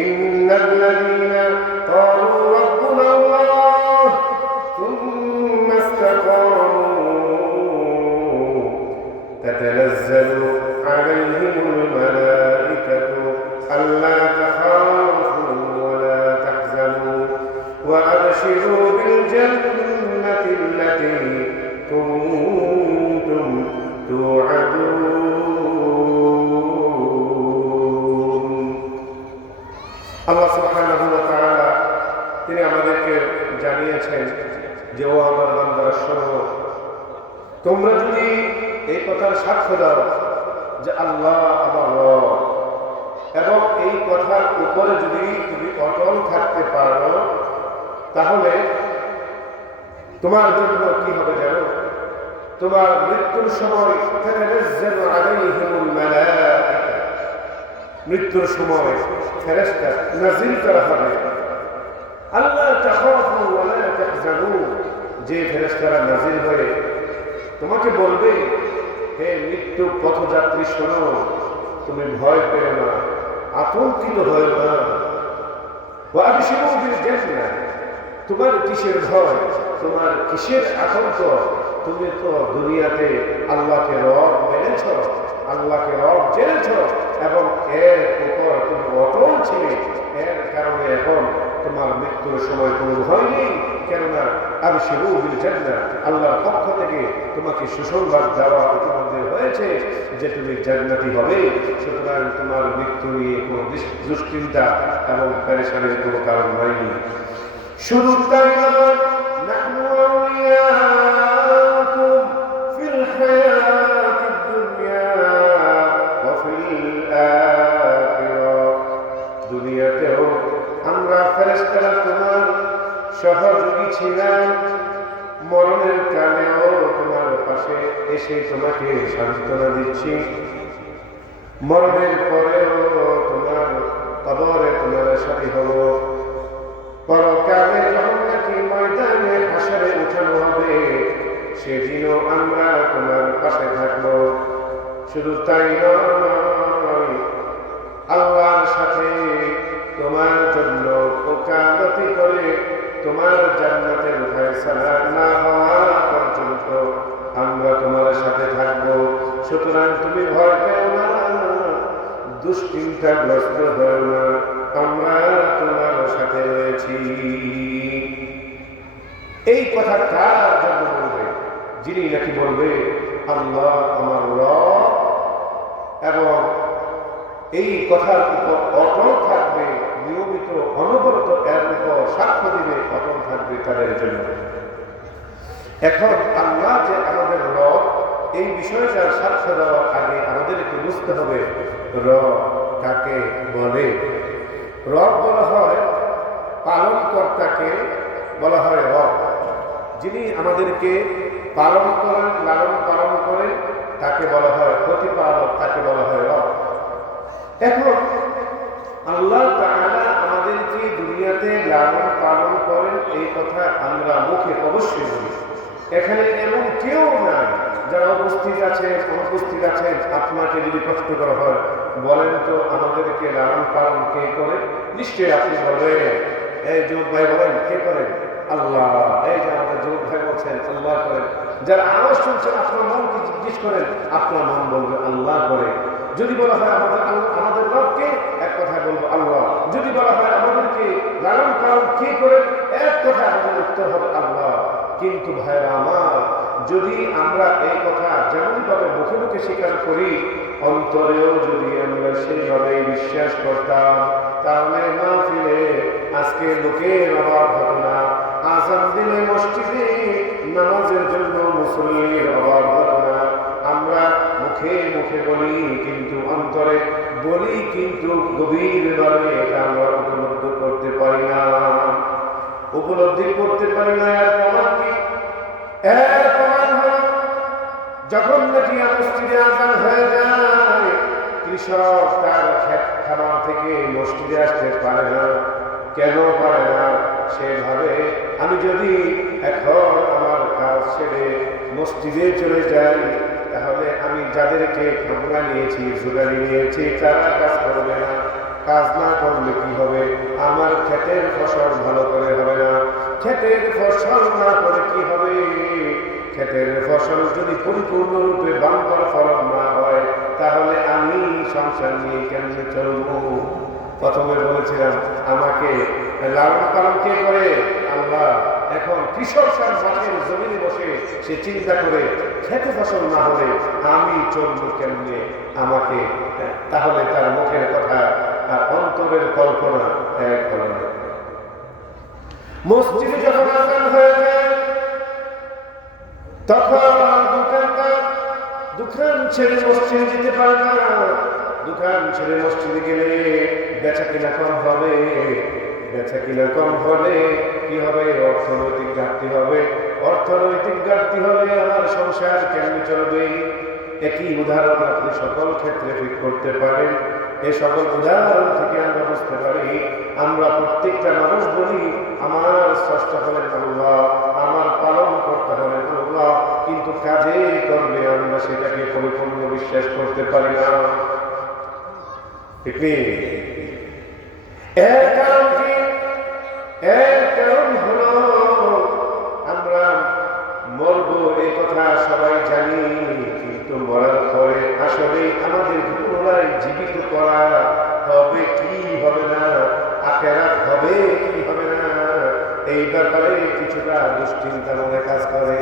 ইন্নাল্লাযীনা ক্বালু রাব্বুনা আল্লাহ সুম্মা ইসতাকামু তাতানাজ্জালু আলাইহিমুল মালাইকাতু আল্লা তাখাফু ওয়া লা তাহজানু ওয়া আবশিরু বিল জান্নাতি আল্লাতী কুনতুম তুআদুন। আল্লাহ সুবহানাহু ওয়া তাআলা তিনি আমাদেরকে জানিয়েছেন যে ও আমার বান্দারা শোনো, তোমরা যদি এই কথার সাক্ষ্য দাও যে আল্লাহ আমার রব, এবং এই কথার উপরে যদি তুমি অটল থাকতে পারো, তাহলে তোমার জন্য কি হবে জানো? তোমার মৃত্যুর সময় তাতানাজ্জালু আলাইহিমুল মালাইকা, মৃত্যুর সময় ফেরেশতা নাযিল করা হবে। আল্লাহ তাখাফু ওয়া লা তাহজানু, যে ফেরেশতারা নাযিল হয়ে তোমাকে বলবে, হে মৃত্যু পথযাত্রী শোনো, তুমি ভয় পেও না, আতঙ্কিত হও না। ওয়া আবশিরু বিল জান্নাহ, তোমার কিসের ভয়, তোমার কিসের আতঙ্ক? তুমি তো দুনিয়াতে আল্লাহকে রব মেনেছ, আল্লাহকে রব জেনেছ, এবং এর উপর তুমি অটল ছিলে। এর কারণে এখন তোমার মৃত্যুর সময় কোনো ভয় নেই। কেননা আবশিরু বিল জান্নাহ, আল্লাহর পক্ষ থেকে তোমাকে সুসংবাদ দেওয়া ইতিমধ্যে হয়েছে যে তুমি জান্নাতি হবে। সুতরাং তোমার মৃত্যু নিয়ে কোনো দুশ্চিন্তা এবং পেরেশানির কোনো কারণ নাই। শুধু তাই নয়, নাহনু আউলিয়াকুম ফিল হায়াতিদ দুনিয়া ওয়া ফিল আখিরাহ, দুনিয়াতেও আমরা ফেরেশতারা তোমার সহযোগী ছিলাম, মরণের কালেও তোমার পাশে এসে তোমাকে সান্ত্বনা দিচ্ছি, মরণের পরেও তোমার কবরে তোমার সাথী হব, পরকালে যখন নাকি ময়দানে হাসরে উঠানো হবে সেদিনও আমরা তোমার পাশে থাকব। শুধু তাই নয়, আল্লাহর সাথে তোমার জন্য ওকালতি করে তোমার জান্নাতের ফয়সালা না হওয়া পর্যন্ত আমরা তোমার সাথে থাকব। সুতরাং তুমি ভয় পেও না, দুশ্চিন্তাগ্রস্ত হও না, আমরা তোমার সাথে রয়েছি। এই কথা কার জন্য বলবে? যিনি নাকি বলবে আল্লাহ আমার রব, এবং এই কথার উপর অটল থাকবে, নিয়মিত অনবরত এর উপর সাক্ষ্য দিবে, অটল থাকবে তাদের জন্য। এখন আল্লাহ যে আমাদের রব, এই বিষয়টার সাক্ষ্য দেওয়ার আগে আমাদেরকে বুঝতে হবে রব কাকে বলে। রব বলা হয় পালনকর্তাকে, বলা হয় রব। যিনি আমাদেরকে পালন করেন, লালন পালন করেন, তাকে বলা হয় প্রতিপালক, তাকে বলা হয় রব। এখন আল্লাহ তাআলা আমাদেরকে দুনিয়াতে লালন পালন করেন, এই কথা আমরা মুখে অবশ্যই বলি। এখানে এমন কেউ নাই যারা উপস্থিত আছে, অনুপস্থিত আছেন, আপনাকে যদি প্রশ্ন করা হয় বলেন তো আমাদেরকে লালন পালন কে করে, নিশ্চয়ই আপনি বলবেন, এই যুবক ভাই বলেন কে করেন? আল্লাহ। এই যে আমাদের যুবক ভাই বলছেন আল্লাহ করেন। যারা আওয়াজ শুনছেন আপনার মনকে জিজ্ঞেস করেন, আপনার মন বলবে আল্লাহ করে। যদি বলা হয় আমাদের রবকে, এক কথায় বলবো আল্লাহ। যদি বলা হয় আমাদেরকে লালন পালন কে করে, এক কথায় আমাদের উত্তর হবে আল্লাহ। কিন্তু ভাইরা আমার, যদি আমরা এই কথা যেমনভাবে মুখে মুখে স্বীকার করি, অন্তরেও যদি আমরা সেইভাবে বিশ্বাস করতাম, তাহলে মাহফিলে আজকে লোকের অভাব হতো না, আযান দিলে মসজিদে নামাজের জন্য মুসল্লির অভাব হতো না। আমরা মুখে মুখে বলি কিন্তু অন্তরে বলি, কিন্তু গভীরভাবে এটা আমরা উপলব্ধি করতে পারি না, উপলব্ধি করতে পারি না। এর প্রমাণ কি? এর প্রমাণ হল যখন নাকি মসজিদে আযান হয়ে যায়, কৃষক তার ক্ষেত খামার থেকে মসজিদে আসতে পারে না। কেন পারে না? সেভাবে আমি যদি এখন আমার কাজ ছেড়ে মসজিদে চলে যাই, তাহলে আমি যাদেরকে ভাঙা নিয়েছি, জোগাড়ি নিয়েছি, তারা কাজ করবে না। কাজ না করলে কি হবে? আমার ক্ষেতের ফসল ভালো করে হবে না। ক্ষেতের ফসল না করে কি হবে? ক্ষেতের ফসল যদি পরিপূর্ণরূপে বাম্পার ফলন না হয়, তাহলে আমি সংসার নিয়ে কেমনে চলবো? প্রথমে বলেছিলাম আমাকে লালন পালন কে করে? আল্লাহ। এখন কৃষক তার মাঠের জমিনে বসে সে চিন্তা করে খেতে ফসল না হলে আমি চলবো কেমনে? আমাকে তাহলে তার মুখের কথা আর অন্তরের কল্পনা এক করে না। মসজিদে যখন আজান হয়ে যায় তখন দোকানদার দোকান ছেড়ে মসজিদে যেতে পারে না। দোকান ছেড়ে মসজিদে গেলে বেচা কিনা কম হবে। বেচা কিনা কম হলে কি হবে? অর্থনৈতিক ঘাটতি হবে। অর্থনৈতিক ঘাটতি হলে আমার সংসার কেমনে চলবে? একই উদাহরণ আপনি সকল ক্ষেত্রে ঠিক করতে পারেন। এই সকল উদাহরণ থেকে আমরা বুঝতে পারি আমরা প্রত্যেকটা মানুষ বলি আমার স্রষ্টা হলেন আল্লাহ, আমার পালন করতে হলেন আল্লাহ, কিন্তু কাজে করলে আমরা সেটাকে পরিপূর্ণ বিশ্বাস করতে পারি না। ঠিক নেই? এর কারণ কি? এর কারণ হলো আমরা মরবো এই কথা সবাই জানি, কিন্তু মরার পরে আসলে আমাদের পুনরায় জীবিত করা হবে কি হবে না, আখিরাত হবে কি হবে না, এই ব্যাপারে কিছুটা দুশ্চিন্তা মনে কাজ করে।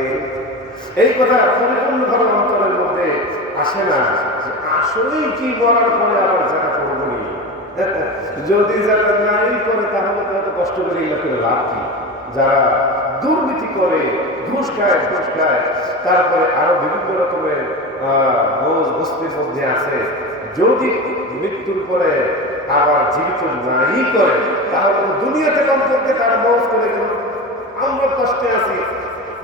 এই কথা পরিপূর্ণভাবে অন্তরের মধ্যে আসে না। আসলেই কি মরার পরে আবার জায়গা করবো নি? যদি যারা নাই করে তাহলে তো এত কষ্ট করে এই লোকের লাভ কি? যারা দুর্নীতি করে, ঘুষ খায়, তারপরে আরো বিভিন্ন রকমের বস্তির মধ্যে আছে, যদি মৃত্যুর পরে আবার জীবিত নাই করে তাহলে দুনিয়াতে কমপক্ষে তারা মৌজ করে গেল। আমরা কষ্টে আছি,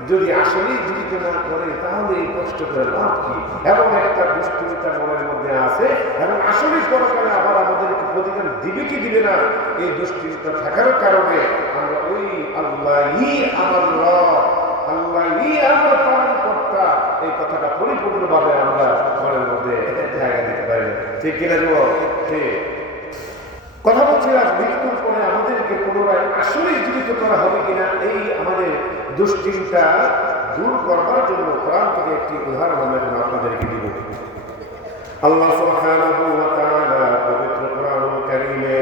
যদি আসলেই জীবিত না করে তাহলে এই কষ্ট করে লাভ কি? এবং একটা দুশ্চিন্তা মনের মধ্যে আছে এবং আসলেই পরকালে আবার আমাদেরকে প্রতিদান দিবে কি দিবে না, এই দুশ্চিন্তা থাকার কারণে আমরা ওই আল্লাহই আমার রব, আল্লাহই আমার পালনকর্তা, এই কথাটা পরিপূর্ণভাবে আমরা মনের মধ্যে জায়গা দিতে পারি না। ঠিক কিনা যুবক? ঠিক কথা বলছিলাম। মৃত্যুর পরে আমাদেরকে পুনরায় আসলেই জীবিত করা হবে কিনা, এই আমাদের দুশ্চিন্তা দূর করবার জন্য কোরআন থেকে একটি উদাহরণ আমরা আপনাদেরকে দিব। আল্লাহ সুবহানাহু ওয়া তাআলা পবিত্র কোরআনুল কারীমে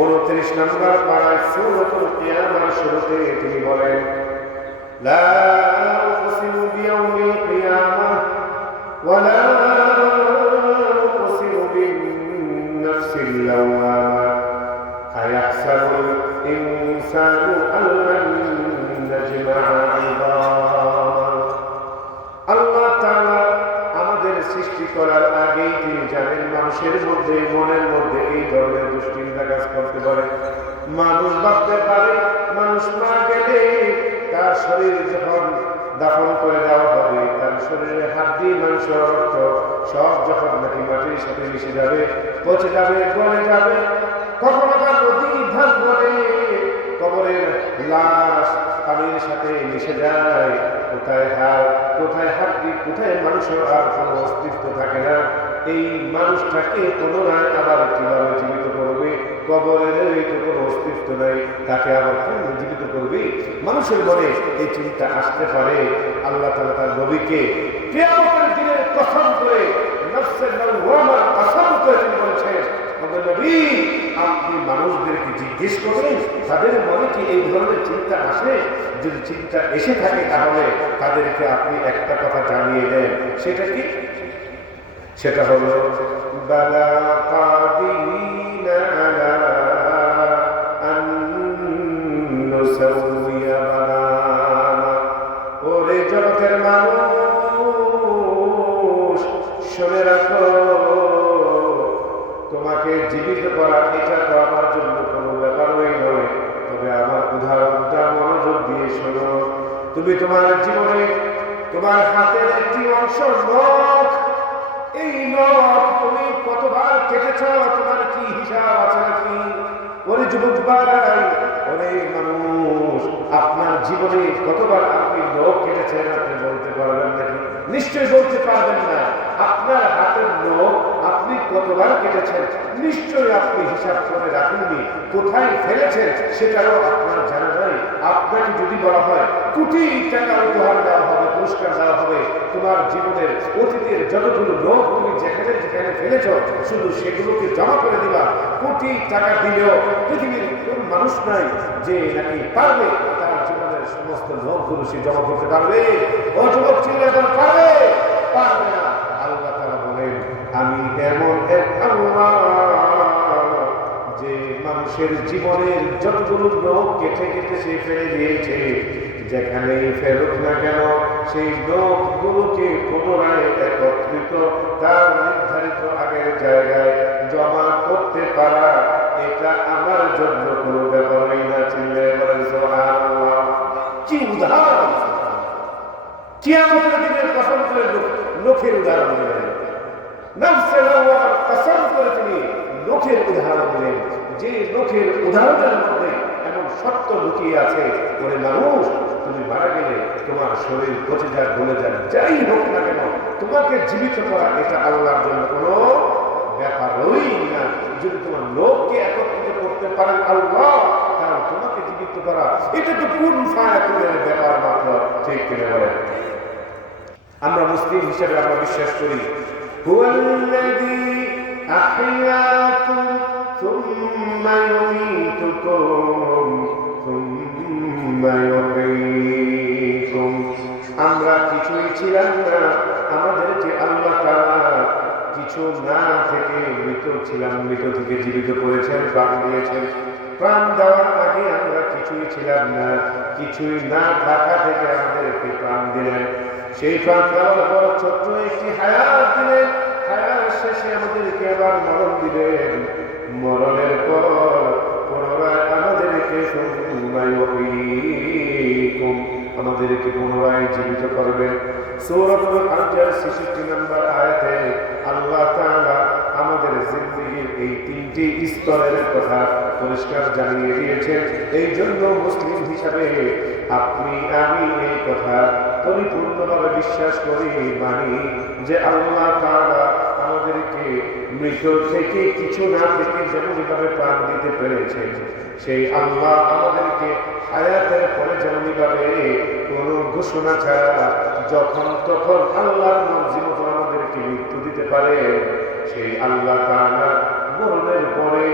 29 নম্বর পারায় সূরাতুল কিয়ামার শুরুতে তিনি বলেন, লা উকসিমু বিয়াউমিল কিয়ামাহ ওয়া লা উকসিমু বিন-নাফসিল লাওয়ামা আয়াহসাবুল ইনসানু আল্লান নাজমা'a 'ইদামা। আল্লাহ তাআলা আমাদের সৃষ্টি করার আগেই তিনি জানেন মানুষের মধ্যে, মনের মধ্যে এই ধরনের দুশ্চিন্তা কাজ করতে পারে। মানুষ ভাবতে পারে মানুষ মারা গেলে তার শরীর যখন দাফন করে দেওয়া হবে, তার শরীরে হাড্ডি মাংস রক্ত সব যখন নাকি মাটির সাথে মিশে যাবে, পচে যাবে, গলে যাবে, কখনো বা নদী ধান করে কবরের লাশ পানির সাথে মিশে যায়, কোথায় হাড়, কোথায় হাড্ডি, কোথায় মাংস, আর কোনো অস্তিত্ব থাকে না। এই মানুষটাকে পুনরায় আবার কিভাবে জীবিত করবে? কবরের তো কোনো অস্তিত্ব নাই, তাকে আবার কেমন জীবিত করবে? মানুষের মনে এই চিন্তা আসতে পারে। আল্লাহ তাআলা তার নবীকে কিয়ামতের দিনে কসম করে, নফসের লাওয়ামার কসম করে তিনি বলেছেন, নবী আপনি মানুষদেরকে জিজ্ঞেস করুন তাদের মনে কি এই ধরনের চিন্তা আসে? যদি চিন্তা এসে থাকে তাহলে তাদেরকে আপনি একটা কথা জানিয়ে দেন। সেটা কি? সেটা হলো বালা কাদিরিনা আলা আন নুসাউইয়া বানানা। ওরে জগতের মানুষ শুনে রাখো, তোমাকে জীবিত করা এটা তো আমার জন্য কোনো ব্যাপারই নয়। তবে আমার উদাহরণটা মনোযোগ দিয়ে শোনো। তুমি তোমার জীবনে তোমার হাতের একটি অংশ নখ, এই নখ তুমি কতবার কেটেছ তোমার কি হিসাব আছে নাকি? ওরে যুবক ভাই, ওরে মানুষ, আপনার জীবনে কতবার আপনি নখ কেটেছেন আপনি বলতে পারবেন নাকি? নিশ্চয়ই বলতে পারবেন না। আপনার হাতের নখ আপনি কতবার কতবার কেটেছেন, নিশ্চয়ই আপনি হিসাব করে রাখেননি। কোথায় ফেলেছেন সেটাও আপনার জানা নাই। আপনাকে যদি বলা হয় কোটি টাকা উপহার দেওয়া হবে, পুরস্কার দেওয়া হবে, তোমার জীবনের অতীতের যতগুলো লোক তুমি যেখানে যেখানে ফেলেছ শুধু সেগুলোকে জমা করে দিবা, কোটি টাকা দিলেও পৃথিবীর কোন মানুষ নাই যে নাকি পারবে তার জীবনের সমস্ত লোকগুলো সে জমা করতে পারবে। ও যুবক ছিল পারবে পারবে না। আল্লাহ তাআলা বলেন, আমি এমন এক আল্লাহ যে মানুষের জীবনের যতগুলো লোক কেটে কেটে সে ফেলে দিয়েছে, যেখানেই ফেরত না কেন সেই লোকগুলোকে পুনরায় একত্রিত তার নির্ধারিত আগের জায়গায় জমা করতে পারা, এটা আমার জন্য কোনো ব্যাপারই না। চিল্লে বলেন সুবহানাল্লাহ। কি উদাহরণ! কিয়ামতের দিনের কসম করে লোকের উদাহরণ দিলেন, নফসে লাওয়ার কসম করে তিনি লোকের উদাহরণ দিলেন, যে লোকের উদাহরণের মধ্যে এমন সত্য লুকিয়ে আছে। বলে মানুষ, তুমি মারা গেলে তোমার শরীর পচে যাক, গলে যাক, যাই হোক না কেন তোমাকে জীবিত করা এটা আল্লাহর জন্য কোনো ব্যাপারই না। যদি তোমার লোককে একত্রিত করতে পারেন আল্লাহ, তাহলে তোমাকে জীবিত করা এটা তো কোন ফায়াতুলের ব্যাপার মাত্র। ঠিক কিনা বলেন? আমরা মুসলিম হিসেবে আমরা বিশ্বাস করি হুয়াল্লাযী আহইয়াকুম সুম্মা ইউমীতুকুম সুম্মা ইউহয়ীকুম। আমরা কিছুই ছিলাম না, আমাদেরকে আল্লাহ তাআলা কিছু না থেকে মৃত ছিলাম, মৃত থেকে জীবিত করেছেন, প্রাণ দিয়েছেন। প্রাণ দেওয়ার আগে আমরা কিছুই ছিলাম না, কিছুই না থাকা থেকে আমাদেরকে প্রাণ দিলেন। সেই প্রাণ দেওয়ার পর ছোট্ট একটি হায়াত দিলেন, হায়াত শেষে আমাদেরকে আবার মরণ দিলেন। মরণের পর পুনরায় আমাদেরকে আমাদেরকে পুনরায় জীবিত করবেন। সূরাতুল আনজার 66 নম্বর আয়াতে আল্লাহ তাআলা আমাদের জিন্দেগীর এই তিনটি স্তরের কথা পরিষ্কার জানিয়ে দিয়েছেন। এই জন্য মুসলিম হিসাবে আপনি আমি এই কথা পরিপূর্ণভাবে বিশ্বাস করি, মানি যে আল্লাহ তাআলা আমাদেরকে মৃত থেকে কিছু না থেকে যেমনভাবে প্রাণ দিতে পেরেছেন, সেই আল্লাহ আমাদেরকে হায়াতের পরে যেমনভাবে কোনো ঘোষণা ছাড়া যখন তখন আল্লাহর মর্জি মতো আমাদেরকে মৃত্যু দিতে পারে, সেই আল্লাহ তাআলা মরণের পরে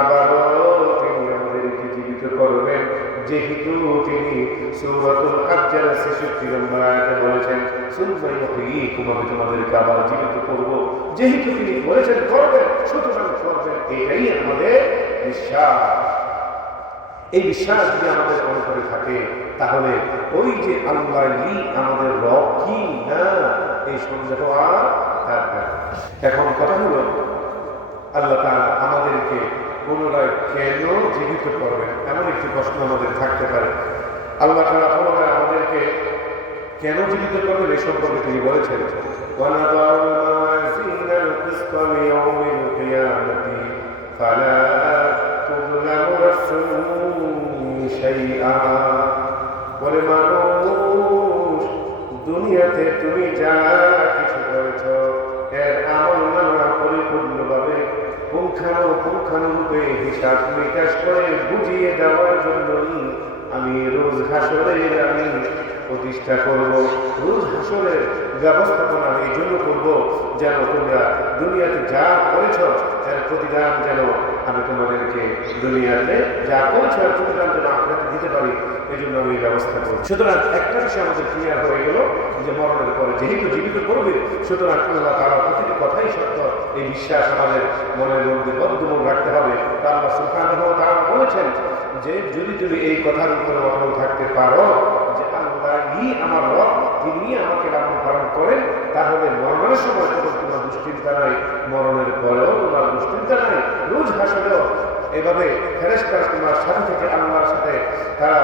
আবারও তিনি আমাদেরকে জীবিত করবেন। যেহেতু তিনি সূরাতুল আনজার 66 নম্বর আয়াতে বলেছেন, সুম্মা ইউহয়ীকুম, আমি তোমাদেরকে আবার জীবিত করব। যেহেতু তিনি বলেছেন করবেন, সুতরাং করবেন, এটাই আমাদের বিশ্বাস। এই বিশ্বাস যদি আমাদের অন্তরে থাকে, তাহলে ওই যে আল্লাহই আমাদের রব কি না, এই সন্দেহ আর থাকবে না। এখন কথা হলো, আল্লাহ তাআলা আমাদেরকে পুনরায় কেন জীবিত করবেন, এমন একটি প্রশ্ন আমাদের থাকতে পারে। আল্লাহ তাআলা পুনরায় আমাদেরকে কেন জীবিত করবেন এই সম্পর্কে তিনি বলেছেন, ওয়ানাদাউ মাওয়াজিনাল কিসতা লিয়াউমিল কিয়ামাতি ফালা তুযলামু নাফসুন শাইআ। বলে মানুষ, দুনিয়াতে তুমি যা কিছু করেছ এর আমলনামা পরিপূর্ণভাবে পুঙ্খানুপুঙ্খানুরূপে হিসাব নিকাশ করে বুঝিয়ে দেওয়ার জন্যই আমি রোজ হাসরের আমি প্রতিষ্ঠা করব। রোজ হাসরের ব্যবস্থাপনা এই জন্য করব যেন তোমরা দুনিয়াতে যা করেছ এর প্রতিদান যেন আমি তোমাদেরকে দুনিয়াতে যা করেছ এর প্রতিদান যেন আখিরাতে দিতে পারি, এই জন্য আমি ব্যবস্থা করব। সুতরাং একটা বিষয় আমাদের ক্লিয়ার হয়ে গেল যে মরণের পরে যেহেতু জীবিত করবে, সুতরাং আল্লাহ তাআলা প্রতিটি কথাই সত্য, এই বিশ্বাস আমাদের মনের মধ্যে বদ্ধমূল রাখতে হবে। আল্লাহ সুবহানাহু ওয়া তাআলা বলেছেন যে যদি তুমি এই কথার উপরে অটল থাকতে পারো যে আল্লাহই আমার রব, তিনি আমাকে লালন পালন করেন, তাহলে মরণের সময় তোমার কোনো দুশ্চিন্তা নাই, মরণের পরেও তোমার দুশ্চিন্তা নাই, রোজ হাসরেও এভাবে ফেরেশতারা তোমার সাথে থেকে আল্লাহর সাথে তারা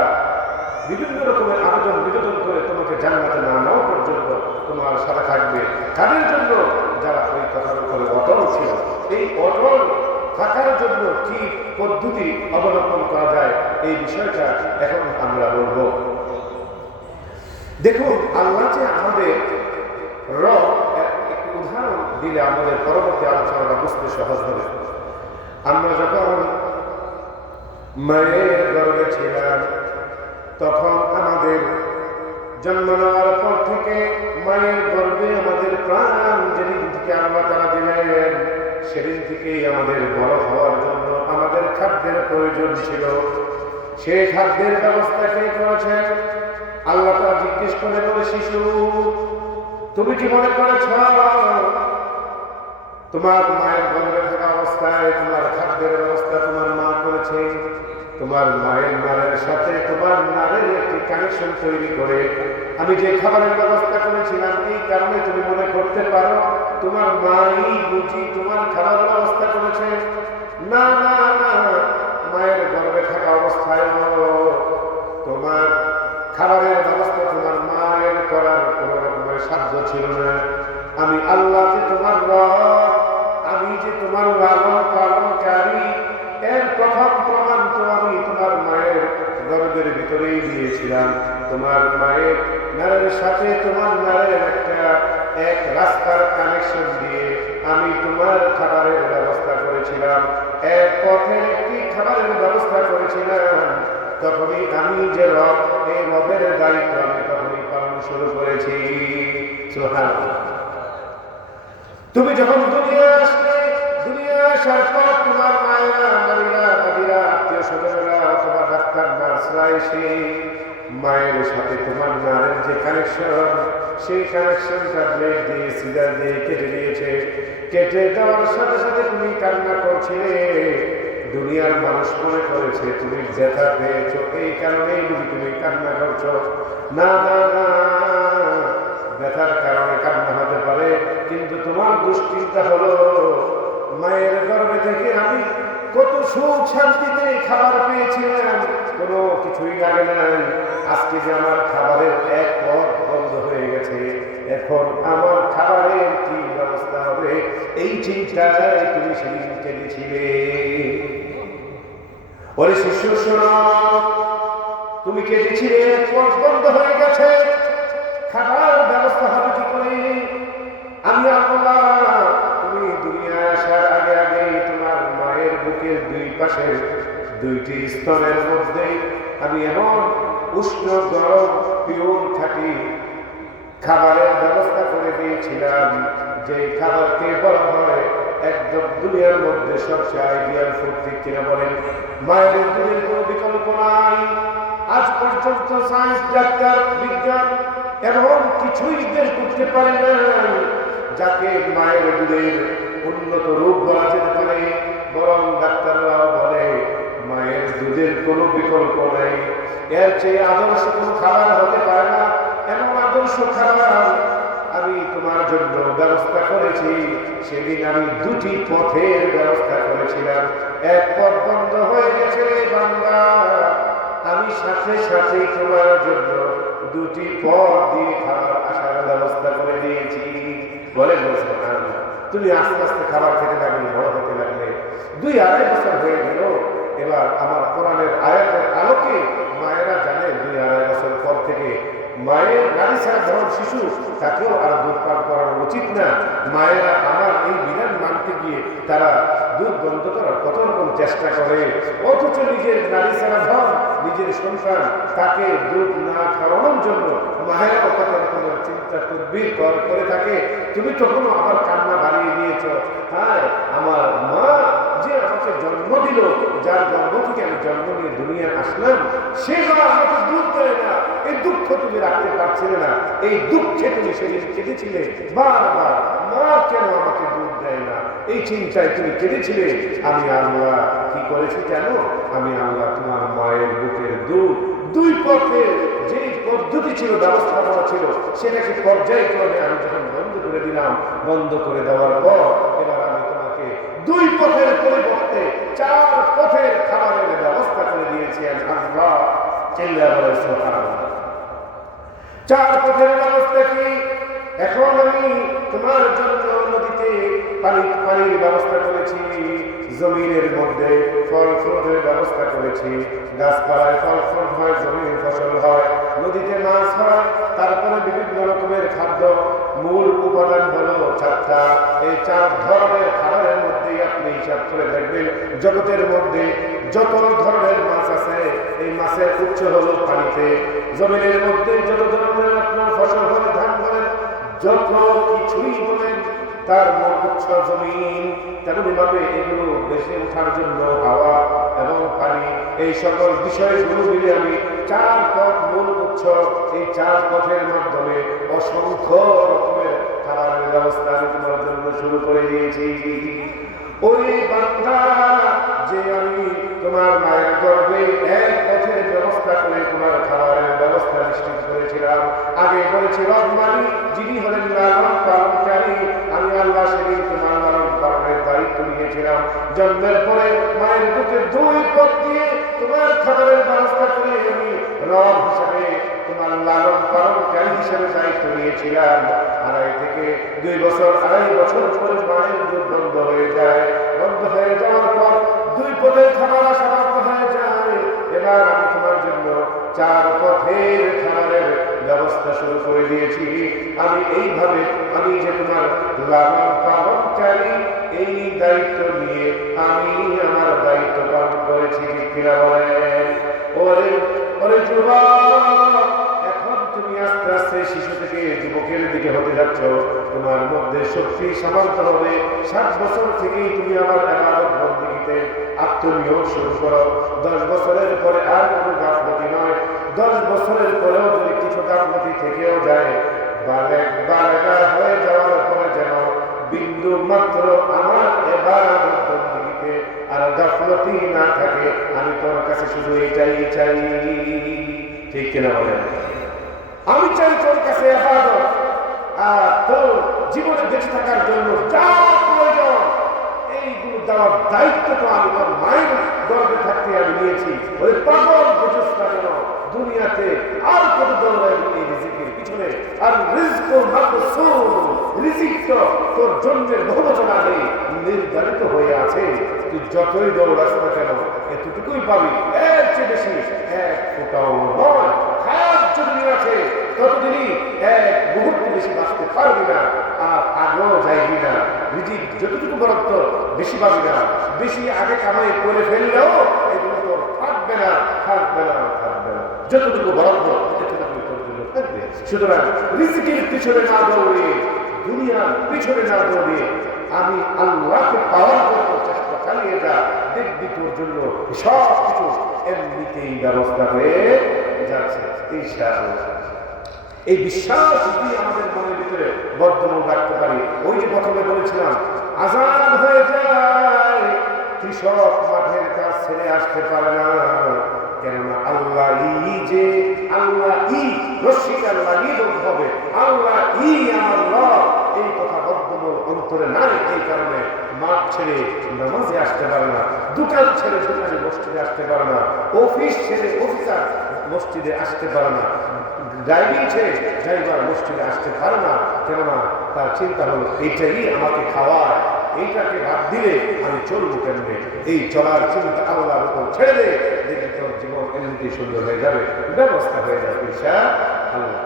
বিভিন্ন রকমের আবেদন নিবেদন করে তোমাকে জান্নাতে না নেওয়া পর্যন্ত তোমার সাথে থাকবে। তাদের জন্য যারা ওই কথার উপরে অটল ছিল, এই অটল থাকার জন্য কি পদ্ধতি অবলম্বন করা যায় এই বিষয়টা এখন আমরা বলবো। দেখুন, আল্লাহ যে আমাদের রব, একটি উদাহরণ দিলে আমাদের পরবর্তী আলোচনাটা বুঝতে সহজ হবে। আমরা যখন মায়ের গর্ভে ছিলাম তখন আমাদের জন্ম নেওয়ার পর থেকে মায়ের গর্ভে আমাদের প্রাণ যেদিন থেকে আল্লাহ তাআলা দিলেন সেদিন থেকেই আমাদের বড় হওয়ার জন্য আমাদের খাদ্যের প্রয়োজন ছিল। সেই খাদ্যের ব্যবস্থা কে করেছেন? আল্লাহ তাআলা জিজ্ঞেস করে বলে, শিশু তুমি কি মনে করেছ তোমার মায়ের গর্ভে থাকা অবস্থায় তোমার খাদ্যের ব্যবস্থা তোমার মা করেছে? তোমার মায়ের নারের সাথে তোমার নারের একটি কানেকশন তৈরি করে আমি যে খাবারের ব্যবস্থা করেছিলাম, এই কারণে তুমি মনে করতে পারো তোমার মাই বুঝি তোমার খাবার ব্যবস্থা করেছে? না না না, মায়ের গর্ভে থাকা অবস্থায় তোমার খাবারের ব্যবস্থা তোমার মায়ের করার কোনো রকমের সাধ্য ছিল না। আমি আল্লাহ যে তোমার রব, আমি যে তোমার লালন পালনকারী, এর প্রথম প্রমাণ তো আমি তোমার মায়ের গর্ভের ভিতরেই দিয়েছিলাম। তোমার মায়ের নারের সাথে তোমার নারের এক রাস্তার কানেকশন দিয়ে আমি তোমার খাবারের ব্যবস্থা করেছিলাম, এক পথের একটি খাবারের ব্যবস্থা করেছিলাম। তখনই আমি যে রব, এই রবের দায়িত্ব আমি তখনই পালন শুরু করেছি। সুবহানাল্লাহ। তুমি যখন দুনিয়া আসলে, দুনিয়া আসার পর তোমার মায়েরা, নারীরা, দাদিরা, আত্মীয় স্বজনেরা, তোমার ডাক্তার, নার্সরা এসে মায়ের সাথে তোমার নারের যে কানেকশন, সেই কানেকশনটা ব্লেড দিয়ে, সিজার দিয়ে কেটে দিয়েছে। কেটে দেওয়ার সাথে সাথে তুমি কান্না করছিলে। দুনিয়ার মানুষ মনে করেছে তুমি ব্যথা পেয়েছো, এই কারণেই যদি তুমি কান্না করছো। না না না, ব্যথার কারণে কান্না হতে পারে, কিন্তু তোমার দুশ্চিন্তা হলো মায়ের গর্ভে থেকে আমি কত সুখ শান্তিতে খাবার পেয়েছিলাম, কোনো কিছুই লাগে নাই। আজকে যে আমার খাবারের এক পথ বন্ধ হয়ে গেছে, এখন আমার খাবারের কি ব্যবস্থা হবে, এই চিন্তায় তুমি সেদিন কেঁদেছিলে। ওরে শিশু শোনো, তুমি কেঁদেছিলে, পথ বন্ধ হয়ে গেছে, খাবার ব্যবস্থা হবে কি করে? আমি আল্লাহ তুমি দুনিয়ায় আসার আগে আগে তোমার মায়ের বুকের দুই পাশে দুইটি স্তরের মধ্যে আমি এমন উষ্ণ গরম পিওর খাঁটি খাবারের ব্যবস্থা করে দিয়েছিলাম, যে খাবারকে বলা হয় একদম দুনিয়ার মধ্যে সবচেয়ে আইডিয়াল ফুড। ঠিক কিনা বলেন? মায়ের দুধের কোনো বিকল্প নাই। আজ পর্যন্ত সায়েন্স, ডাক্তার, বিজ্ঞান এমন কিছুই বের করতে পারে না যাকে মায়ের দুধের উন্নত রূপ বলা যেতে পারে। বরং ডাক্তাররাও বলে মায়ের দুধের কোনো বিকল্প নেই, এর চেয়ে আদর্শ কোনো খাবার হতে পারে না। এমন আদর্শ খাবার আমি তোমার জন্য ব্যবস্থা করেছি। সেদিন আমি দুটি পথের ব্যবস্থা করেছিলাম, এক পথ বন্ধ হয়ে গেছে বান্দা, আমি সাথে সাথে তোমার জন্য দুটি পথ দিয়ে খাবার আসার ব্যবস্থা করে দিয়েছি। বলেন সুবহানাল্লাহ। তুমি আস্তে আস্তে খাবার খেতে লাগলে, বড় হতে লাগলে, 2-2.5 বছর হয়ে গেল। এবার আমার কোরআনের আয়াতের আলোকে মায়েরা জানে 2-2.5 বছর পর থেকে মায়ের নারী ছাড়া যখন শিশু, তাকেও আর দুধ পান করানো উচিত না। মায়েরা আমার এই বিধান মানতে গিয়ে তারা দুধ বন্ধ করার কত রকম চেষ্টা করে, অথচ নিজের নারী ছাড়া ধন, নিজের সন্তান, তাকে দুধ না খাওয়ানোর জন্য মায়েরা কত রকমের চিন্তা তদবির করে থাকে। তুমি তখন আবার কান্না বাড়িয়ে দিয়েছ, হ্যাঁ আমার মা যে আমাকে জন্ম দিল, যার গর্ভ থেকে আমি জন্ম নিয়ে দুনিয়া আসলাম, সে মা আমাকে দুধ দেয় না, এই দুঃখ তুমি রাখতে পারছিলে না। এই দুঃখে তুমি সেদিন কেঁদেছিলে বারবার, মা কেন আমাকে দুধ দেয় না, এই চিন্তায় তুমি কেঁদেছিলে। আমি আল্লাহ কি করেছি জানো? আমি আল্লাহ তোমার মায়ের বুকের দুধ দুই পথে যে পদ্ধতি ছিল, ব্যবস্থাপনা ছিল, সেটাকে পর্যায়ক্রমে আমি যখন বন্ধ করে দিলাম, বন্ধ করে দেওয়ার পর এবার আমি তোমাকে 2 পথের পরিবর্তে 4 পথের খাবারের ব্যবস্থা করে দিয়েছি। আল্লাহ চিল্লায়া বলে সুবহানাল্লাহ। 4 পথের ব্যবস্থা কি? এখন আমি তোমার জন্য নদীতে পানির ব্যবস্থা করেছি, জমিনের মধ্যে ফল ফ্রুটের ব্যবস্থা করেছি, গাছপালায় ফল ফ্রুট হয়, জমির ফসল হয়, নদীতে মাছ হয়, তারপরে বিভিন্ন রকমের খাদ্য। মূল উপাদান হলো 4টা। এই হিসাব করে দেখবেন জগতের মধ্যে যত ধরনের মাছ আছে এই মাছের উৎস হলো পানিতে। জমিনের মধ্যে যত ধরনের আপনার ফসল হয়, ধান বলেন, যত কিছুই বলেন, তার মূল উৎস জমিন। তেমনি ভাবে এগুলো বেঁচে ওঠার জন্য হাওয়া এবং পানি, এই সকল বিষয়গুলো মিলে আমি চার পথ মূল উৎস, এই চার পথের মাধ্যমে অসংখ্য রকমের খাবারের ব্যবস্থা আমি তোমার জন্য শুরু করে দিয়েছি। ওই বান্দা, যে আমি তোমার মায়ের গর্ভে এক পথের ব্যবস্থা করে তোমার খাবারের ব্যবস্থা নিশ্চিত করেছিলাম। আগে বলেছিলাম মালিক যিনি হলেন লালন পালনকারী, আমি আল্লাহ সেদিন তোমার লালন পালনের দায়িত্ব নিয়েছিলাম। জন্মের পরে মায়ের বুকে দুই পথ দিয়ে তোমার খাবারের ব্যবস্থা করে আমি রব হিসাবে তোমার লালন পালনকারী হিসাবে দায়িত্ব নিয়েছিলাম। দুই বছর 2.5 বছর পরে মায়ের দুধ বন্ধ হয়ে যায়। বন্ধ হয়ে যাওয়ার পর দুই পথের খাবার আসা বন্ধ হয়ে যায়। এবার আমি তোমার জন্য চার পথের খাবারের ব্যবস্থা শুরু করে দিয়েছি। আমি এইভাবে, আমি যে তোমার লালন পালনকারী, এই দায়িত্ব নিয়ে আমি আমার দায়িত্ব পালন করেছি। কিনা বলেন? ওরে ওরে যুবক, এখন তুমি আস্তে আস্তে শিশু থেকে যুবকের দিকে হতে যাচ্ছ। তোমার মধ্যে শক্তি সামর্থ্য হবে। 7 বছর থেকেই তুমি আমার ইবাদত বন্দেগীতে আত্মনিয়োগ শুরু করো। 10 বছরের পরে আর কোনো গাফলতি নয়। 10 বছরের পরেও যদি কিছু গাফলতি থেকেও যায়, বালেগা হয়ে যাওয়ার পরে যেন বিন্দু মাত্র আমার ইবাদত বন্দেগীতে আর গাফলতি না থাকে। আমি তোর কাছে শুধু এটাই চাই। ঠিক কিনা বলেন? আমি চাই তোর কাছে ইবাদত, আর তোর জীবনে বেঁচে থাকার জন্য যা প্রয়োজন এইগুলো দেওয়ার দায়িত্ব তো আমি তোর মায়ের গর্ভে থাকতে আমি নিয়েছি। ওই পাগল বুঝুস না কেন দুনিয়াতে আর কত দৌড়ায় এই রিজিকের পিছনে। আর রিজক মাকসুদ, রিজিক তো তোর জন্মের বহু বছর আগে নির্ধারিত হয়ে আছে। তুই যতই দৌড়াস না কেন এতটুকুই পাবি, এর চেয়ে বেশি এক ফোঁটাও নয়। খারাপ যদি আছে ততদিনই এক মুহূর্তে বেশি বাঁচতে পারবি না, আর আগেও যাইবি না। রিজিক যতটুকু বরাদ্দ বেশি পাবি না। বেশি আগে কামাই করে ফেললেও এগুলো তোর থাকবে না, থাকবে না, থাকবে না। যতটুকু বরাদ্দ এতটুকু তোর জন্য থাকবে। সুতরাং রিজিকের পিছনে না দৌড়ে, দুনিয়ার পিছনে না দৌড়ে আমি আল্লাহকে পাওয়ার জন্য চেষ্টা চালিয়ে যা, দেখবি তোর জন্য সব কিছু এমনিতেই ব্যবস্থা হয়ে যাচ্ছে ইনশাআল্লাহ। এই বিশ্বাস যদি আমাদের মনের ভিতরে বর্তমান রাখতে পারি, ওই যে প্রথমে বলেছিলাম আজান হয়ে যায়, কৃষক মাঠের কাজ ছেড়ে আসতে পারে না। কেননা আল্লাহ যে আল্লাহ রশিকার লাগিয়ে বলতে হবে আল্লাহ আমার রব, এই কথা বদ্ধমূল অন্তরে নাই। এই কারণে মাঠ ছেড়ে নামাজে আসতে পারে না, দোকান ছেড়ে দোকানে মসজিদে আসতে পারে না, অফিস ছেড়ে অফিসার মসজিদে আসতে পারে না, ড্রাইভিং ছেড়ে ড্রাইভার মসজিদে আসতে পারে না। কেননা তার চিন্তা হলো এইটাই আমাকে খাওয়ায়, এইটাকে বাদ দিলে আমি চলবো কেমনে। এই চলার চিন্তা আল্লাহর উপর ছেড়ে দে, দেখি তোর জীবন এমনিতেই সুন্দর হয়ে যাবে, ব্যবস্থা হয়ে যাবে ইনশাআল্লাহ।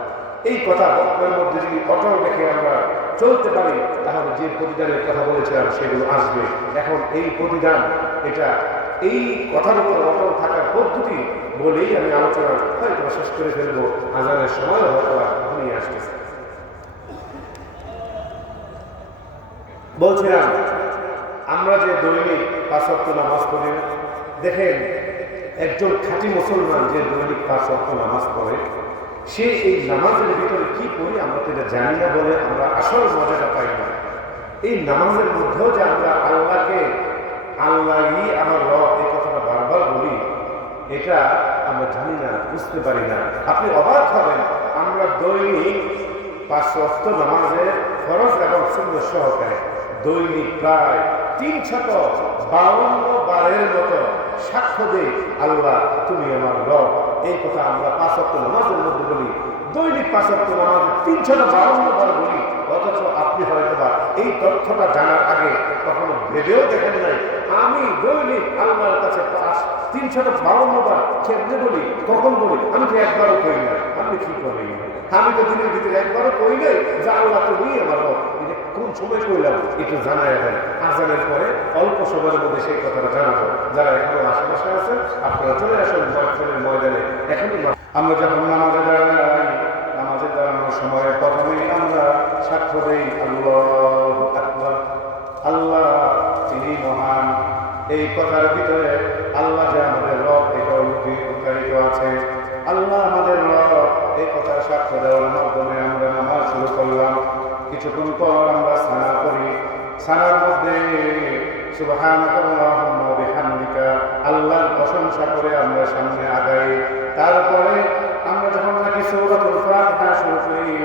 এই কথা বক্তব্যের মধ্যে যদি অটল রেখে আমরা চলতে পারি, তাহলে যে প্রতিদানের কথা বলেছিলাম সেগুলো আসবে। এখন এই প্রতিদান, এটা এই কথার উপর অটল থাকার পদ্ধতি বলেই আমি আলোচনা হয়তো শেষ করে ফেলবো। আজানের সময় হয়তো ঘনিয়ে আসতেছে। বলছিলাম আমরা যে দৈনিক 5 ওয়াক্ত নামাজ পড়ি, দেখেন একজন খাঁটি মুসলমান যে দৈনিক 5 ওয়াক্ত নামাজ পড়ে, সে এই নামাজের ভিতরে কি করি আমরা তো এটা জানি না বলে আমরা আসল মজাটা পাই না। এই নামাজের মধ্যেও যে আমরা আল্লাহকে আল্লাহই আমার রব এই কথাটা বারবার বলি, এটা আমরা জানি না, বুঝতে পারি না। আপনি অবাক হবেন, আমরা দৈনিক 5 ওয়াক্ত নামাজের ফরজ এবং সুন্নাত সহকারে দৈনিক প্রায় 352 বারের মতো সাক্ষ্য দেই আল্লাহ তুমি আমার রব। এই কথা আমরা 5 ওয়াক্ত নামাজের মধ্যে বলি, দৈনিক 5 ওয়াক্ত নামাজে 352 বার বলি। অথচ আপনি হয়তো বা এই তথ্যটা জানার আগে কখনো ভেবেও দেখেন নাই আমি দৈনিক আল্লাহর কাছে 352 বার কেমনে বলি, কখন বলি। আমি তো একবারও করি না। আপনি কি করি? আমি তো দিনের ভিতরে একবারও করি নাই যে আল্লাহ তুমি আমার রব। কোন সময় কইলাম একটু জানাই দেন, আজানের পরে অল্প সময়ের মধ্যে সেই কথাটা জানাবো। যারা এখনো আশেপাশে আছেন আপনারা চলে আসুন মাহফিলের ময়দানে। এখনই আমরা যখন নামাজে দাঁড়াই, নামাজে দাঁড়ানোর সময় প্রথমেই আমরা সাক্ষ্য দেই আল্লাহু আকবার, আল্লাহ তিনি মহান। এই কথার ভিতরে আল্লাহ যে আমাদের রব এটাও লুকায়িত আছে। আল্লাহ আমাদের রব এই কথার সাক্ষ্য দেওয়ার মাধ্যমে আমরা নামাজ শুরু করলাম। কিছুক্ষণ পর আমরা সানা করি, সানার মধ্যে সুবহানাকা আল্লাহুম্মা ওয়া বিহামদিকা আল্লাহর প্রশংসা করে আমরা সামনে আগাই। তারপরে আমরা যখন নাকি সূরাতুল ফাতিহা শুরু করি,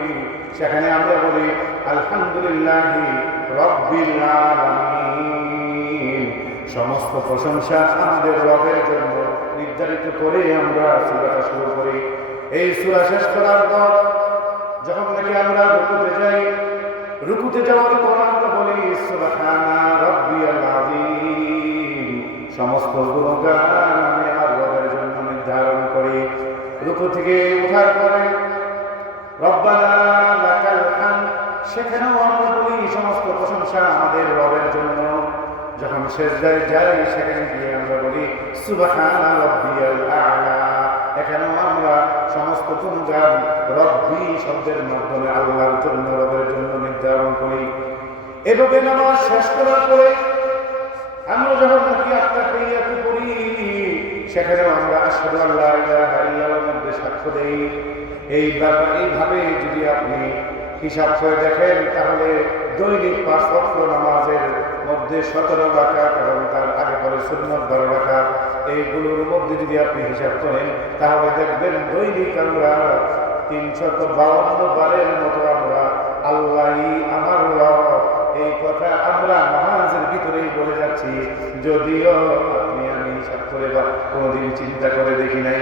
সেখানে আমরা বলি আলহামদুলিল্লাহি রাব্বিল আলামিন, সমস্ত প্রশংসা আমাদের রবের জন্য নির্ধারিত করে আমরা সূরাটা শুরু করি। এই সূরা শেষ করার পর যখন নাকি আমরা রুকুতে যাই, রুকুতে যাওয়ার পর আমরা বলি সুবহানা রাব্বিয়াল আযীম, সমস্ত গুণগান আমি আমার রবের জন্য নির্ধারণ করি। রুকু থেকে ওঠার পরে রব্বানা লাকাল হামদ, সেখানেও আমরা বলি সমস্ত প্রশংসা আমাদের রবের জন্য। যখন সিজদায় যাই সেখানে গিয়ে আমরা বলি সুবহানা রাব্বিয়াল আ'লা, এখানেও আমরা সমস্ত গুণগান রব্বি শব্দের মাধ্যমে আল্লাহর জন্য রবের জন্য নির্ধারণ করি। এভাবে নামাজ শেষ করার পরে আমরা যখন নাকি আত্মাহিয়াত করি, সেখানেও আমরা আশহাদু আল্লা ইলাহা ইল্লাল্লাহর মধ্যে সাক্ষ্য দেই। এইভাবে যদি আপনি হিসাব করে দেখেন তাহলে দৈনিক 5 ওয়াক্ত নামাজের মধ্যে 17 রাকাত এবং তার আগে পরে সুন্নাত 12 রাকাত, এইগুলোর মধ্যে যদি আপনি হিসাব করেন তাহলে দেখবেন দৈনিক আমরা 352 বারের মতো আমরা আল্লাহই আমার রব এই কথা আমরা নামাজের ভিতরেই বলে যাচ্ছি, যদিও আপনি আমি হিসাব করে বা কোনোদিন চিন্তা করে দেখি নাই,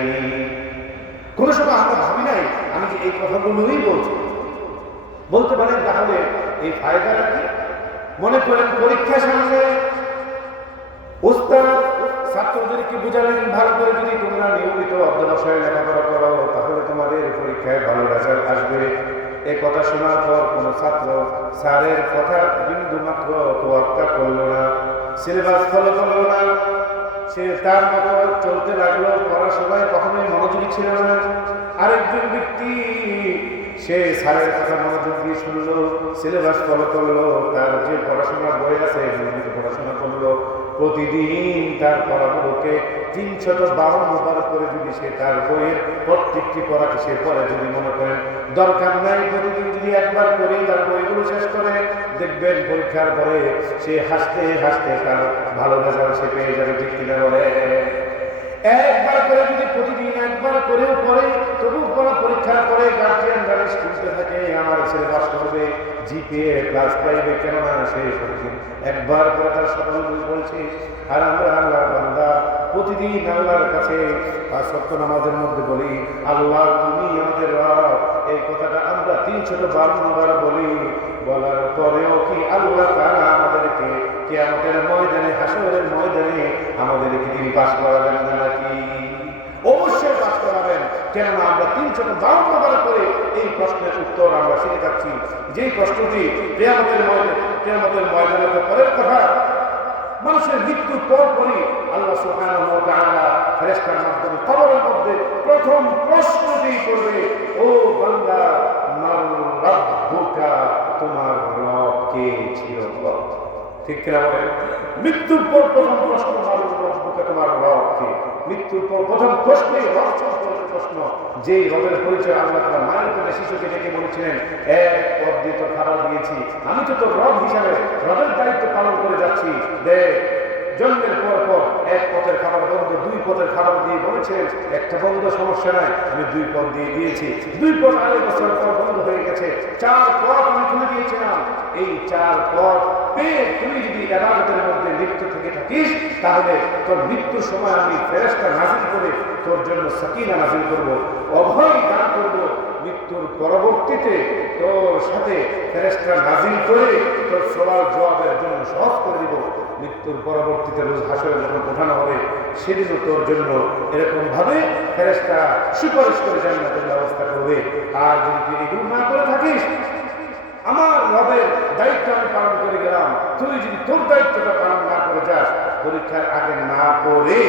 কোনো সময় আমরা ভাবি নাই আমি যে এই কথাগুলোই বলতে পারেন। তাহলে এই ফায়দাটা কি? মনে করেন পরীক্ষা সামনে, ওস্তাদ ছাত্রদেরকে বুঝালেন ভালো করে যদি তোমরা নিয়মিত অধ্যবসায় লেখাপড়া করো তাহলে তোমাদের পরীক্ষায় ভালো রেজাল্ট আসবে। এই কথা শোনার পর কোনো ছাত্র স্যারের কথা বিন্দু মাত্র তোয়াক্কা করলো না, সিলেবাস ফলো করলো না, সে তার মতো চলতে লাগলো, পড়াশোনায় কখনোই মনোযোগী ছিল না। আরেকজন ব্যক্তি সে স্যারের কথা মনোযোগ দিয়ে শুনলো, সিলেবাস ফলো করলো, তার যে পড়াশোনার বই আছে নিয়মিত পড়াশোনা করলো, প্রতিদিন তার পড়াগুলোকে 352 বার করে যদি সে তার বইয়ের প্রত্যেকটি পড়াকে সে পড়ে, যদি মনে করেন দরকার নাই প্রতিদিন যদি একবার করে তার বইগুলো শেষ করে, দেখবেন পরীক্ষার পরে সে হাসতে হাসতে তার ভালো রেজাল্ট সে পেয়ে যাবে। ঠিক কিনা বলে? একবার করে যদি প্রতিদিন একবার করেও পড়ে, তবু পরীক্ষার পরে গার্জিয়ান যারা শুনতে থাকে আমার ছেলে পাস করবে, জিপিএ প্লাস পাইবে, কেননা সে একবার করে তার সকল বই বলছে। আর আমরা আল্লাহর বান্দা প্রতিদিন আল্লাহর কাছে 5 ওয়াক্ত নামাজের মধ্যে বলি আল্লাহ তুমি আমাদের রব, এই কথাটা আমরা 352 বার বলি। বলার পরেও কি আল্লাহ তাআলা আমাদেরকে কিয়ামতের ময়দানে, হাসরের ময়দানে আমাদেরকে তিনি পাস করাবেন না নাকি? অবশ্যই পাস করাবেন, কেননা আমরা 352 বার করে এই প্রশ্নের উত্তর আমরা শিখে যাচ্ছি। যেই প্রশ্নটি কিয়ামতের ময়দানে পরের কথা, মানুষের মৃত্যুর পরই আল্লাহ সুবহানাহু ওয়া তাআলা ফেরেশতার মাধ্যমে কবরের মধ্যে প্রথম প্রশ্নটি করবে, ও বান্দা মান রাব্বুকা, তোমার রব কে ছিল? ঠিক কিনা বলেন? মৃত্যুর পর প্রথম প্রশ্ন মান রাব্বুকা, তোমার রব কে? মৃত্যুর পর প্রথম প্রশ্নই রব সম্পর্কে প্রশ্ন। যেই রবের পরিচয় আল্লাহ তাআলা মায়ের পেটে শিশুকে ডেকে বলেছিলেন, এক পদ দিয়ে তোর খাবার দিয়েছি, আমি তো তোর রব হিসাবে রবের দায়িত্ব পালন করে যাচ্ছি। দেখ, জন্মের পর এক পথের খাবার বন্ধ, 2 পথের খাবার দিয়ে বলেছেন একটা বন্ধ, সমস্যা নাই, আমি 2 পথ দিয়ে দিয়েছি। 2 পথ আড়াই বছর পর বন্ধ হয়ে গেছে, 4 পথ আমি খুলে দিয়েছিলাম। এই 4 পথ পেয়ে তুমি যদি ইবাদতের মধ্যে লিপ্ত থেকে থাকিস তাহলে তোর মৃত্যুর সময় আমি ফেরেশতা নাযিল করে তোর জন্য সাকিনা নাযিল করব, অভয় দান করব। মৃত্যুর পরবর্তীতে তোর সাথে ফেরেশতা নাযিল করে তোর সওয়াল জবাবের জন্য সহজ করে দিব। মৃত্যুর পরবর্তীতে রোজ হাসরে যখন ওঠানো হবে সেদিনও তোর জন্য এরকম ভাবে ফেরেশতা সুপারিশ করে জান্নাতের ব্যবস্থা করবে। আর যদি তুই এগুলো না করে থাকিস আমার রবের দায়িত্ব আমি পালন করে গেলাম, তুই যদি তোর দায়িত্বটা পালন না করে যাস, পরীক্ষার আগে না করে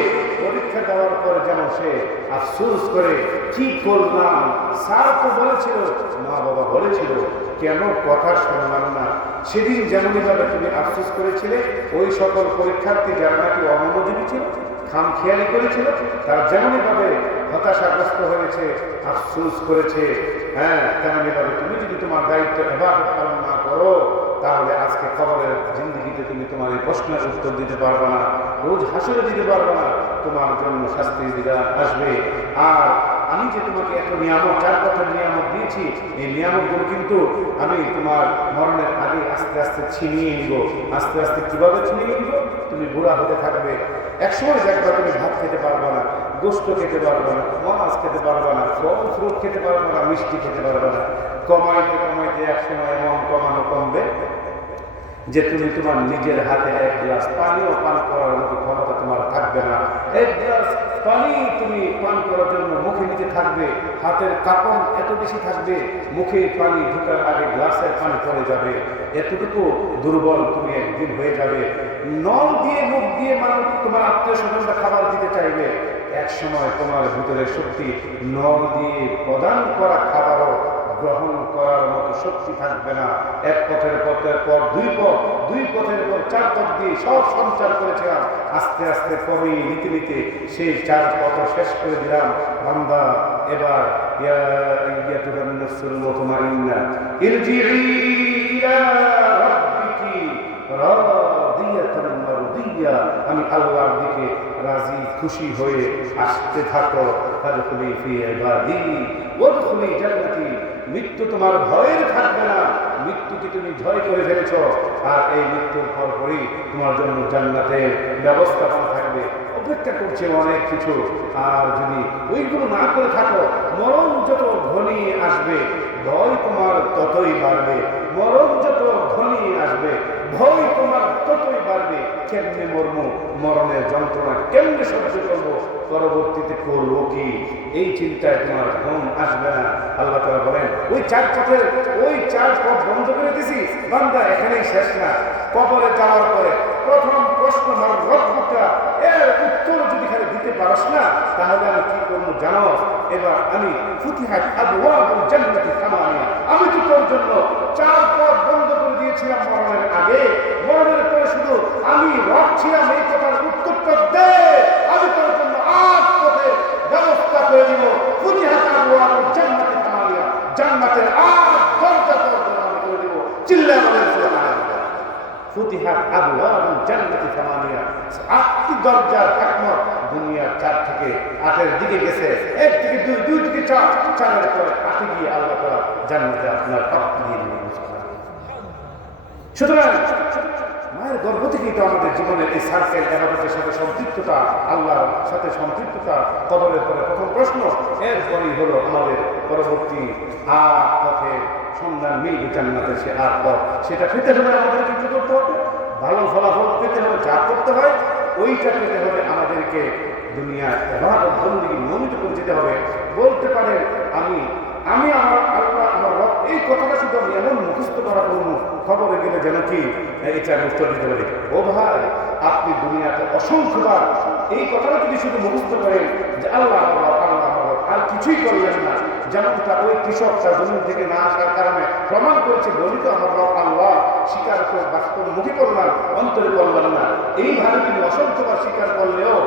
পরীক্ষা দেওয়ার পরে যেন সে আফসোস করে কি করলাম, স্যার তো বলেছিল, মা বাবা বলেছিল, কেন কথা শুনলাম না। সেদিন যেমনইভাবে তুমি আফসোস করেছিলে, ওই সকল পরীক্ষার্থী যারা নাকি অমনোযোগী ছিল, খামখেয়ালি করেছিল, তারা যেমনইভাবে হতাশাগ্রস্ত হয়েছে, আফসোস করেছে, হ্যাঁ তেমনইভাবে তুমি যদি তোমার দায়িত্ব এবার পালন না করো, তাহলে আজকে খবরের জিন্দিগিতে তুমি তোমার এই প্রশ্নের উত্তর দিতে পারবে না, রোজ হাসরে দিতে পারবে না, তোমার জন্য শাস্তির বিধান আসবে। আর আমি যে তোমাকে এত নিয়ামত, 4 কথার নিয়ামত দিয়েছি, এই নিয়ামতগুলো কিন্তু আমি তোমার মরণের আগে আস্তে আস্তে ছিনিয়ে নিব। আস্তে আস্তে কিভাবে ছিনিয়ে নিব? তুমি বুড়া হতে থাকবে, একসময় দেখবা তুমি ভাত খেতে পারবে না, গোস্ত খেতে পারবে না, মাছ খেতে পারবে না, ফল ফ্রুট খেতে পারবে না, মিষ্টি খেতে পারবে না। কমাইতে কমাইতে একসময় এমন কমানো কমবে যে তুমি তোমার নিজের হাতে 1 গ্লাস পানিও পান করার মতো ক্ষমতা তোমার থাকবে না। 1 গ্লাস পানি তুমি পান করার জন্য মুখে নিতে থাকবে, হাতের কাঁপন এত বেশি থাকবে, মুখে পানি ঢোকার আগে গ্লাসের পানি পড়ে যাবে। এতটুকু দুর্বল তুমি একদিন হয়ে যাবে। নল দিয়ে মুখ দিয়ে মানুষ তোমার আত্মীয় স্বজনরা খাবার দিতে চাইবে, এক সময় তোমার ভিতরে শক্তি নল দিয়ে প্রদান করা খাবারও গ্রহণ করার মতো শক্তি থাকবে না। 1 পথের পর 2 পথ, 2 পথের পর 4 পথ দিয়ে সব সঞ্চার করেছিলাম, আস্তে আস্তে কমিয়ে নিতে নিতে সেই 4 পথ শেষ করে দিলাম। বান্দা এবার ইয়া আইয়াতুহান নাফসুল মুতমাইন্না ইরজিই ইলা রাব্বিকি রাদিয়াতান মারদিয়া, আমি আল্লাহর দিকে রাজি খুশি হয়ে আসতে থাকো। ফাদখুলি ফি ইবাদি ওয়াদখুলি জান্নাতি, মৃত্যু তোমার ভয়ের থাকবে না, মৃত্যুকে তুমি জয় করে ফেলেছ, আর এই মৃত্যুর পরপরই তোমার জন্য জান্নাতের ব্যবস্থাপনা থাকবে, অপেক্ষা করছে অনেক কিছু। আর যদি ওইগুলো না করে থাকো, মরণ যত ঘনিয়ে আসবে ভয় তোমার ততই বাড়বে, মরণ যত ঘনিয়ে আসবে ভয় তোমার ততই বাড়বে। কেমনে মরমু, মরণের যন্ত্রণা কেমনে সহ্য করবো, পরবর্তীতে করবো কি, এই চিন্তায় তোমার ঘুম আসবে না। আল্লাহ তাআলা বলেন ওই 4 পথ বন্ধ করে দিছি বান্দা, এখানেই শেষ না। কবরে যাওয়ার পরে প্রথম প্রশ্ন মান রব্বুকা, এর উত্তর যদি খালি দিতে পারস না, তাহলে আমি কি করবো জানো? এবার আমি ফুতিহাত আবওয়াবুল জান্নাতি সামানিয়া, আমি তো তোর জন্য 4 পথ বন্ধ করে দিয়েছিলাম মরণের আগে, মরণের পরে শুধু আমি রব ছিলাম এই কথার উত্তরটা দে, আমি তোর জন্য 8 পথের ব্যবস্থা করে দিব। ফুতিহাত আবওয়াবুল জান্নাতি সামানিয়া, জান্নাতের 8 দরজা তোর জন্য আমি করে দিব। চিল্লায়ে বলেন সুবহানাল্লাহ। ফুতিহাত আবওয়াবুল জান্নাতি সামানিয়া, 8টি দরজার একমত দুনিয়ার 4 থেকে 8-এর দিকে গেছে, 1 থেকে 2, 2 থেকে 4, 4-এর পরে 8-এ গিয়ে আল্লাহ তাআলা জান্নাতে আপনার হক দিয়ে দিবেন। সুতরাং মায়ের গর্ভ থেকেই তো আমাদের জীবনের এই সার্কেল, ইবাদতের সাথে সম্পৃক্ততা, আল্লাহর সাথে সম্পৃক্ততা। কবরের পরে প্রথম প্রশ্ন, এরপরই হলো আমাদের পরবর্তী 8 পথের সন্ধান মিলবে জান্নাতের। সে 8 পথ, সেটা পেতে হলে আমাদেরকে কি করতে হবে? ভালো ফলাফল পেতে হলে যা করতে হয় ওইটা পেতে হলে আমাদেরকে দুনিয়ায় ইবাদত বন্দেগী নিয়মিত করে যেতে হবে। বলতে পারেন আমি আমার আল্লাহ আমার রব, এই কথাটা শুধু আমি এমন মুখস্থ করা করবো, খবরে গেলে যেন কি এটা আমি উত্তর দিতে পারি। ও ভাই, আপনি দুনিয়াতে অসংখ্যবার এই কথাটা যদি শুধু মুখস্থ করেন যে আল্লাহ আল্লাহ আল্লাহ আল্লাহ, আর কিছুই করলেন না, যেমনটা ওই কৃষক তার জমিন থেকে না আসার কারণে প্রমাণ করেছে, বলি তো আমার রব আল্লাহ, স্বীকার করে বাস্তব মুখে করলাম, অন্তরে করলাম না। এইভাবে তুমি অসংখ্যবার স্বীকার করলেও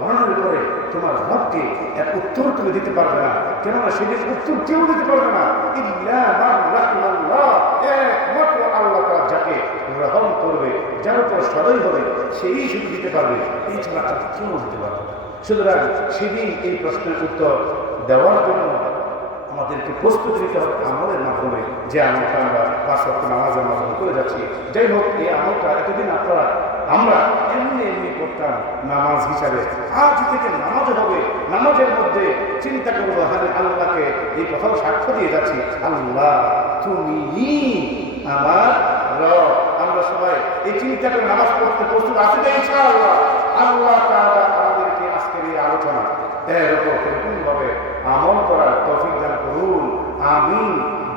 মরণের পরে তোমার রবকে এক উত্তর তুমি দিতে পারবে না, কেননা সেদিন উত্তর কেউ দিতে পারবে না। ইল্লা মান রাহিমাল্লাহ, একমাত্র আল্লাহ তাআলা যাকে গ্রহণ করবে, যার উপর সদয় হবে, সেই শুধু দিতে পারবে, এছাড়া কেউ দিতে পারবে না। সুতরাং সেদিন এই প্রশ্নের উত্তর দেওয়ার জন্য আমাদেরকে প্রস্তুতি নিতে হবে আমলের মাধ্যমে, যে আমলটা আমরা 5 ওয়াক্ত নামাজের মাধ্যমে করে যাচ্ছি। যাই হোক, এই আমলটা এতদিন আমরা এমনি করতাম নামাজ হিসাবে, আজ থেকে নামাজ হবে, নামাজের মধ্যে চিন্তা করবো, হ্যাঁ আল্লাহকে এই কথাও সাক্ষ্য দিয়ে যাচ্ছি, আল্লাহ তুমি আমার রব। আমরা সবাই এই চিন্তা করে নামাজ পড়তে প্রস্তুত আছি না ইনশাআল্লাহ? আল্লাহ তাআলা আমাদেরকে আজকের এই আলোচনা এরকম ভাবে আমল করার তৌফিক দান করুন, আমিন।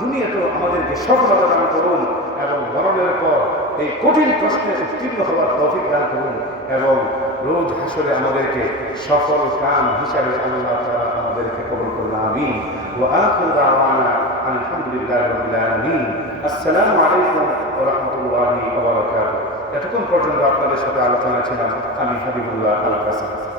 দুনিয়াতেও আমাদেরকে সফলতা দান করুন এবং মরণের পর এই কঠিন প্রশ্নে উত্তীর্ণ হওয়ার তৌফিক দান করুন এবং রোজ হাসরে আমাদেরকে সফল কাম হিসাবে আল্লাহ তাআলা আমাদেরকে কবুল করুন আমিন ওয়া আখিরু দাওয়ানা আলহামদুলিল্লাহি রাব্বিল আলামিন আসসালামু আলাইকুম ওয়া রাহমাতুল্লাহি ওয়া বারাকাতুহু। এতক্ষণ পর্যন্ত আপনাদের সাথে আলোচনা ছিলাম আমি হাবিবুল্লাহ আল কাসেম।